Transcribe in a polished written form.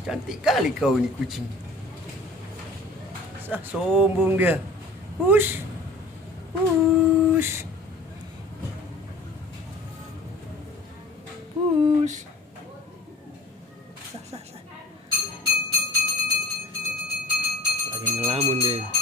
Cantik kali kau ini kucing. Sah, sombong dia. Hush. Hush. Hush. Sah. Lagi ngelamun dia.